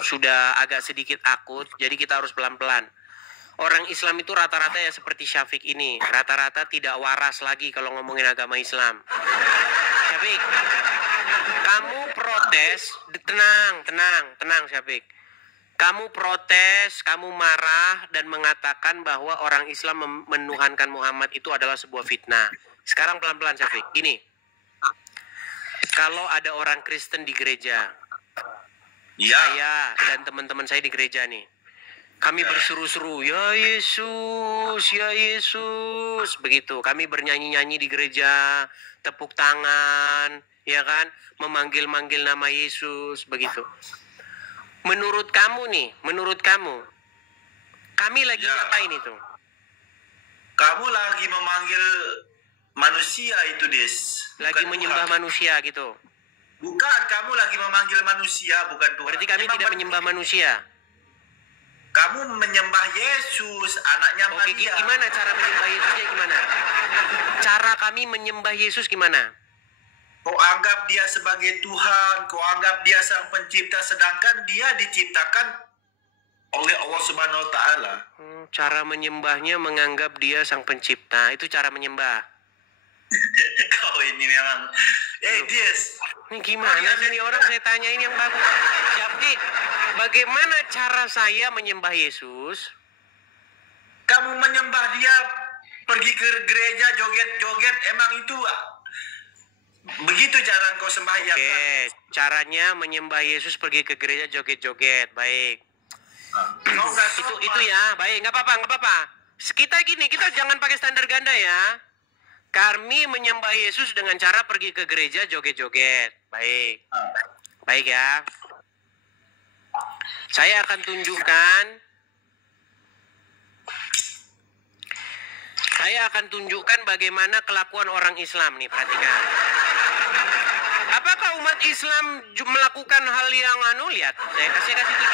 sudah agak sedikit akut, jadi kita harus pelan-pelan. Orang Islam itu rata-rata ya seperti Syafiq ini, rata-rata tidak waras lagi kalau ngomongin agama Islam. Syafiq, kamu protes, tenang Syafiq. Kamu protes, kamu marah dan mengatakan bahwa orang Islam menuhankan Muhammad itu adalah sebuah fitnah. Sekarang pelan-pelan Syafiq, gini. Kalau ada orang Kristen di gereja, Ya. saya dan teman-teman saya di gereja nih, kami berseru-seru, ya Yesus, begitu. Kami bernyanyi-nyanyi di gereja, tepuk tangan, ya kan, memanggil-manggil nama Yesus, begitu. Menurut kamu, kami lagi ngapain itu? Kamu lagi memanggil manusia itu, Des. Lagi menyembah manusia gitu. Bukan, kamu lagi memanggil manusia, bukan Tuhan. Berarti kami tidak menyembah manusia. Kamu menyembah Yesus, anaknya Maria. Oke, gimana cara menyembah Yesusnya gimana? Cara kami menyembah Yesus gimana? Kau anggap dia sebagai Tuhan, kau anggap dia sang pencipta, sedangkan dia diciptakan oleh Allah Subhanahu wa Ta'ala. Cara menyembahnya menganggap dia sang pencipta, itu cara menyembah. Kau ini memang, Des. Ini gimana sih nih orang saya tanyain yang bagus. Syafiq, bagaimana cara saya menyembah Yesus? Kamu menyembah dia, pergi ke gereja joget-joget, emang itu begitu cara kau sembahyang? Oke, caranya menyembah Yesus pergi ke gereja joget-joget, baik. Itu ya, baik, nggak apa-apa. Kita gini, kita jangan pakai standar ganda ya. Kami menyembah Yesus dengan cara pergi ke gereja joget-joget, baik. Baik ya. Saya akan tunjukkan bagaimana kelakuan orang Islam nih, perhatikan. Apakah umat Islam melakukan hal yang lihat? Saya kasih tunjuk.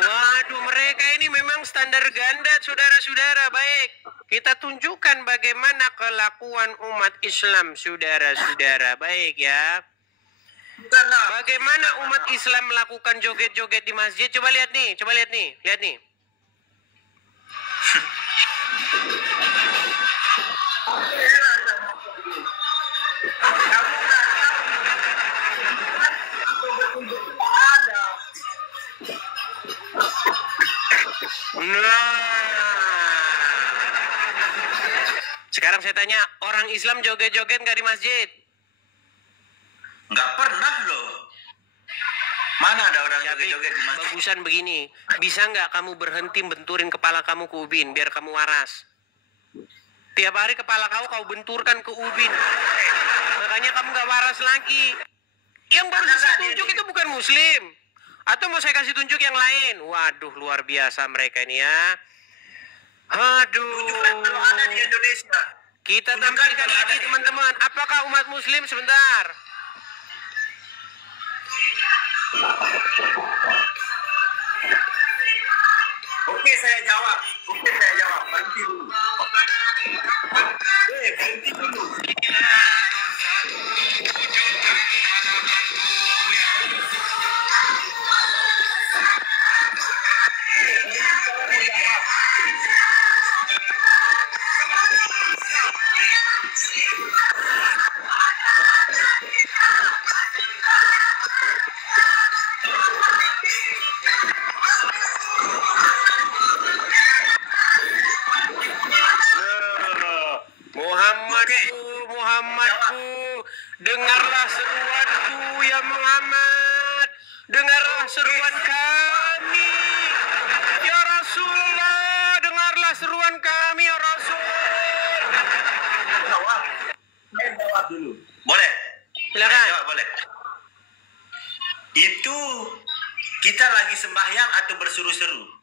Waduh, mereka ini memang standar ganda, saudara-saudara. Baik, kita tunjukkan bagaimana kelakuan umat Islam, saudara-saudara. Baik ya. Bagaimana umat Islam melakukan joget-joget di masjid? Coba lihat nih. Lihat nih. Nah, sekarang saya tanya, orang Islam joget-joget nggak di masjid? Nggak pernah loh. Mana ada orang joget-joget di masjid? Bagusan begini, bisa nggak kamu berhenti benturin kepala kamu ke ubin biar kamu waras? Tiap hari kepala kau benturkan ke ubin, makanya kamu nggak waras lagi. Yang baru saya tunjuk itu bukan Muslim. Atau mau saya kasih tunjuk yang lain? Waduh, luar biasa mereka ini ya. Aduh. Kalau ada di Indonesia. Kita tampilkan lagi teman-teman. Apakah umat Muslim? Sebentar. Oke, saya jawab. Berhenti dulu. Berhenti dulu. Muhammadku, dengarlah seruanku ya Muhammad, dengarlah seruan kami ya Rasulullah, dengarlah seruan kami ya Rasul. Jawab dulu. Boleh? Silakan. Jawab boleh. Itu kita lagi sembahyang atau berseru-seru?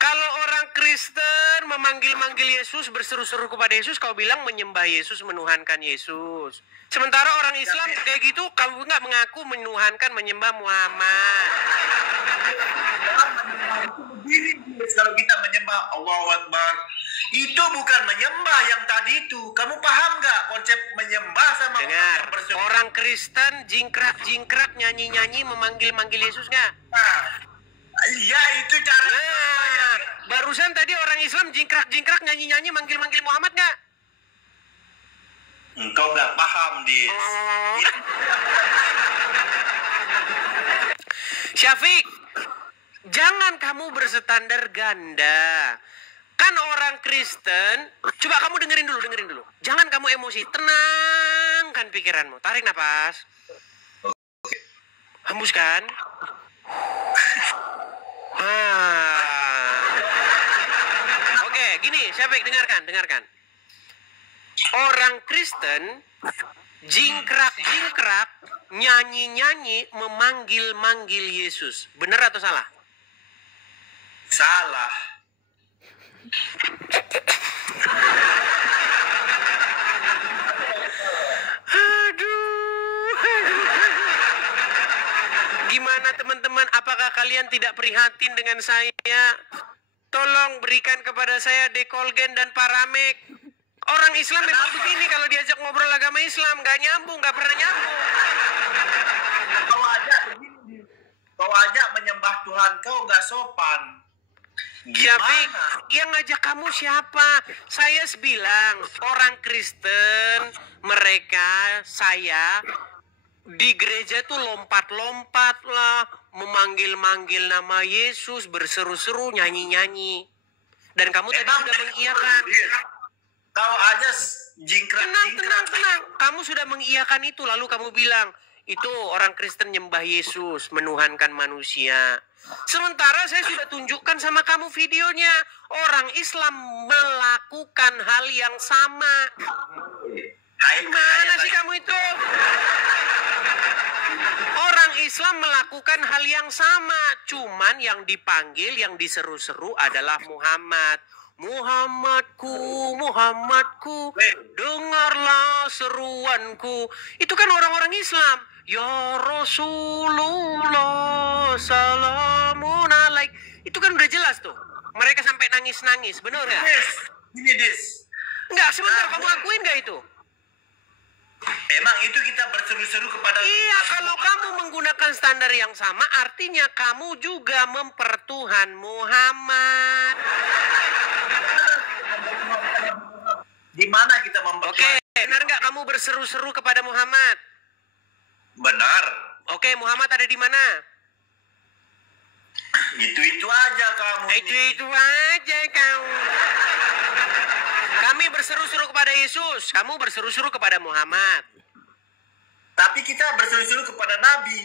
Kalau orang Kristen memanggil-manggil Yesus, berseru-seru kepada Yesus, kau bilang menyembah Yesus, menuhankan Yesus. Sementara orang Islam kayak gitu, kamu nggak mengaku menuhankan, menyembah Muhammad. Kalau kita menyembah Allahu Akbar, Itu bukan menyembah yang tadi itu. Kamu paham nggak konsep menyembah sama Dengar, yang bersyukur? orang Kristen jingkrak-jingkrak, nyanyi-nyanyi, memanggil-manggil Yesus nggak? Iya, itu cara. Nah, barusan tadi orang Islam jingkrak-jingkrak, nyanyi-nyanyi, manggil-manggil Muhammad nggak? Engkau nggak paham, Dis. Syafiq, jangan kamu berstandar ganda. Kan orang Kristen, coba kamu dengerin dulu. Jangan kamu emosi, tenangkan pikiranmu. Tarik napas. Hembuskan. Oke, gini, Syafiq, dengarkan. Orang Kristen jingkrak-jingkrak, nyanyi-nyanyi, memanggil-manggil Yesus. Benar atau salah? Salah. Aduh. Gimana teman-teman? Apakah kalian tidak prihatin dengan saya? Tolong berikan kepada saya dekolgen dan paramek. Orang Islam memang begini kalau diajak ngobrol agama Islam. Gak nyambung, gak pernah nyambung. Kau aja begini. Kau aja menyembah Tuhan kau nggak sopan. Syafiq, Gimana? yang ngajak kamu siapa? Saya bilang, orang Kristen, mereka, saya, di gereja tuh lompat-lompat lah, memanggil-manggil nama Yesus, berseru-seru, nyanyi-nyanyi. Dan kamu tadi sudah mengiyakan. Kau aja jingkrak-jingkrak. Tenang. Kamu sudah mengiyakan itu, lalu kamu bilang, itu orang Kristen nyembah Yesus, menuhankan manusia. Sementara saya sudah tunjukkan sama kamu videonya. Orang Islam melakukan hal yang sama. Gimana sih kamu itu? Orang Islam melakukan hal yang sama. Cuman yang dipanggil, yang diseru-seru adalah Muhammad. Muhammadku, dengarlah seruanku. Itu kan orang-orang Islam. Ya Rasulullah, salamun alaik. Itu kan udah jelas tuh. Mereka sampai nangis-nangis, bener nggak? Ini Dis. Nggak, sebentar, kamu akuin nggak itu? Emang itu kita berseru-seru kepada. Iya, kalau kamu menggunakan standar yang sama, artinya kamu juga mempertuhan Muhammad. Di mana kita mempertuhan? Oke, benar nggak kamu berseru-seru kepada Muhammad? Benar. Oke, Muhammad ada di mana? Itu aja kamu. Itu aja kamu. Kami berseru-seru kepada Yesus, kamu berseru-seru kepada Muhammad. Tapi kita berseru-seru kepada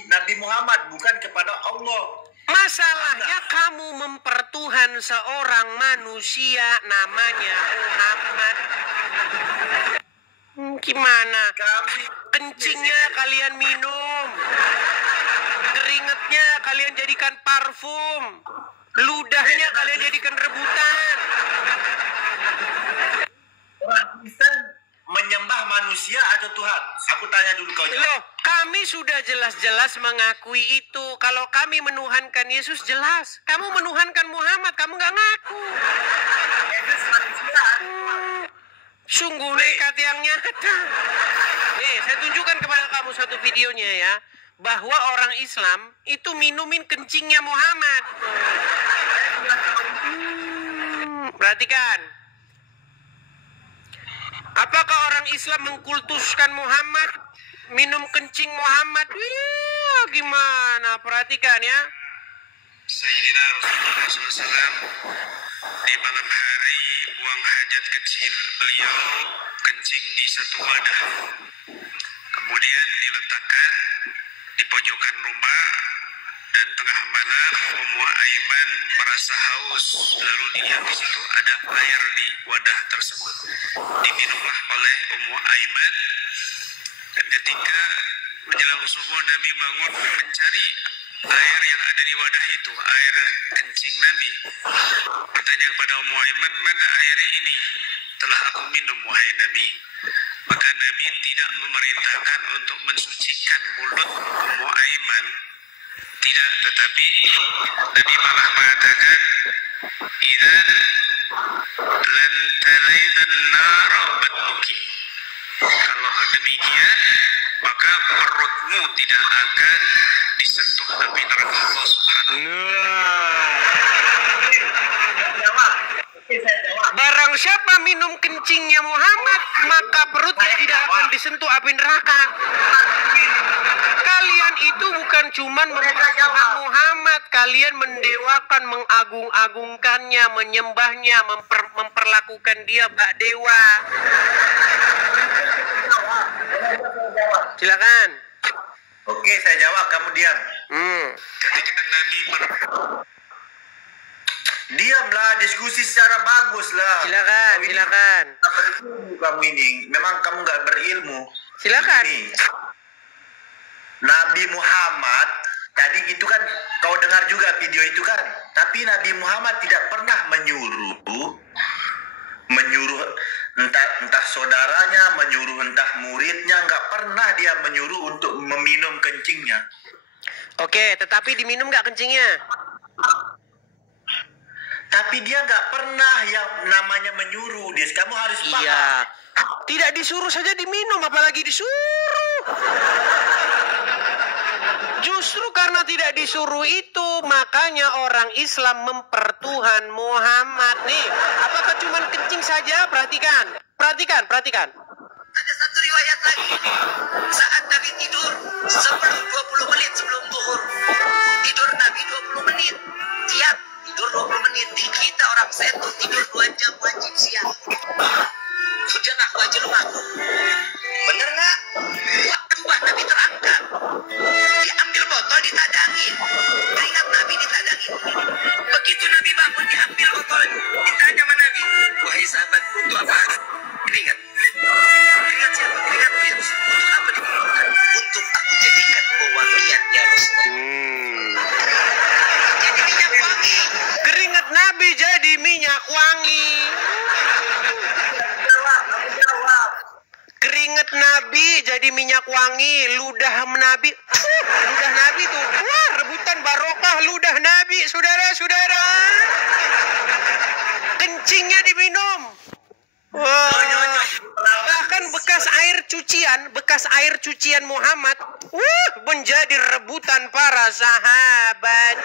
Nabi Muhammad, bukan kepada Allah. Masalahnya kamu mempertuhan seorang manusia namanya Muhammad. Gimana? Kencingnya kalian minum, keringetnya kalian jadikan parfum, ludahnya kalian jadikan rebutan. Orang Kristen menyembah manusia atau Tuhan? Aku tanya dulu kau jawab. Loh, kami sudah jelas-jelas mengakui itu. Kalau kami menuhankan Yesus jelas. Kamu menuhankan Muhammad, kamu nggak ngaku. Yesus manusia. Sungguh nekat yang nyata. Nih, saya tunjukkan kepada kamu satu videonya ya. Bahwa orang Islam itu minumin kencingnya Muhammad. Perhatikan. Apakah orang Islam mengkultuskan Muhammad? Minum kencing Muhammad? Wih, gimana? Perhatikan ya. Sayyidina Rasulullah SAW di malam hari buang hajat kecil, beliau kencing di satu wadah. Kemudian diletakkan di pojokan rumah dan tengah malam Ummu Aiman merasa haus, lalu dilihat di situ ada air di wadah tersebut. Diminumlah oleh Ummu Aiman. Dan ketika menjelang subuh Nabi bangun mencari air yang ada di wadah itu, air kencing Nabi. Bertanya kepada Ummu Aiman, mana air ini? Telah aku minum, wahai Nabi. Maka Nabi tidak memerintahkan untuk mensucikan mulut Ummu Aiman. Tidak, tetapi Nabi malah mengatakan, idzan lan talaidan nara batnuki. Kalau demikian, maka perutmu tidak akan disentuh api neraka Allah Subhanahu. Barang siapa minum kencingnya Muhammad, maka perutnya tidak akan disentuh api neraka. Kalian itu bukan cuman mempertuhan Muhammad, kalian mendewakan, mengagung-agungkannya, menyembahnya, memperlakukan dia bak dewa. Silakan. Oke, saya jawab, kamu diam. Ketika Nabi Diamlah, diskusi secara bagus lah. Silakan. Kamu ini, memang kamu nggak berilmu. Silakan. Ini, Nabi Muhammad, tadi itu kan kau dengar juga video itu kan. Tapi Nabi Muhammad tidak pernah menyuruh entah saudaranya, menyuruh entah muridnya, nggak pernah dia menyuruh untuk meminum kencingnya. Oke, tetapi diminum nggak kencingnya? Tapi dia nggak pernah yang namanya menyuruh. Dia, kamu harus paham. Iya. Tidak disuruh saja diminum, apalagi disuruh. Justru karena tidak disuruh itu, makanya orang Islam mempertuhan Muhammad. Nih, apakah cuma kencing saja? Perhatikan. Ada satu riwayat lagi. Saat Nabi tidur 20 menit sebelum zuhur. Tidur Nabi 20 menit. Tiap tidur 20 menit. Di kita orang setu tidur 2 jam wajib siang. Udah ngaku aja lu ngaku. Bener nggak? Wah, Nabi terangkat. Diambil botol ditadangin. Keringat Nabi ditadangin. Begitu Nabi bangun diambil botol. Ditanya sama Nabi. Wahai sahabat, untuk apa? Keringat. Keringat siapa? Keringat Yesus. Untuk apa dikeluarkan? Untuk aku jadikan pewangian ya Rasulullah. Jadi minyak wangi. Keringat Nabi jadi minyak wangi. Jawab. Keringat Nabi jadi minyak wangi. Ludah Nabi tuh. Wah, rebutan barokah ludah Nabi, saudara-saudara. Kencingnya diminum. Wah. Bahkan bekas air cucian Muhammad menjadi rebutan para sahabat.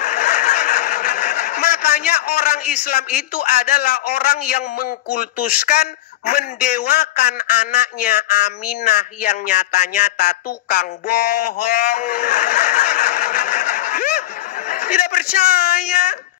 Makanya orang Islam itu adalah orang yang mengkultuskan, mendewakan anaknya Aminah yang nyata-nyata tukang bohong. Tidak percaya.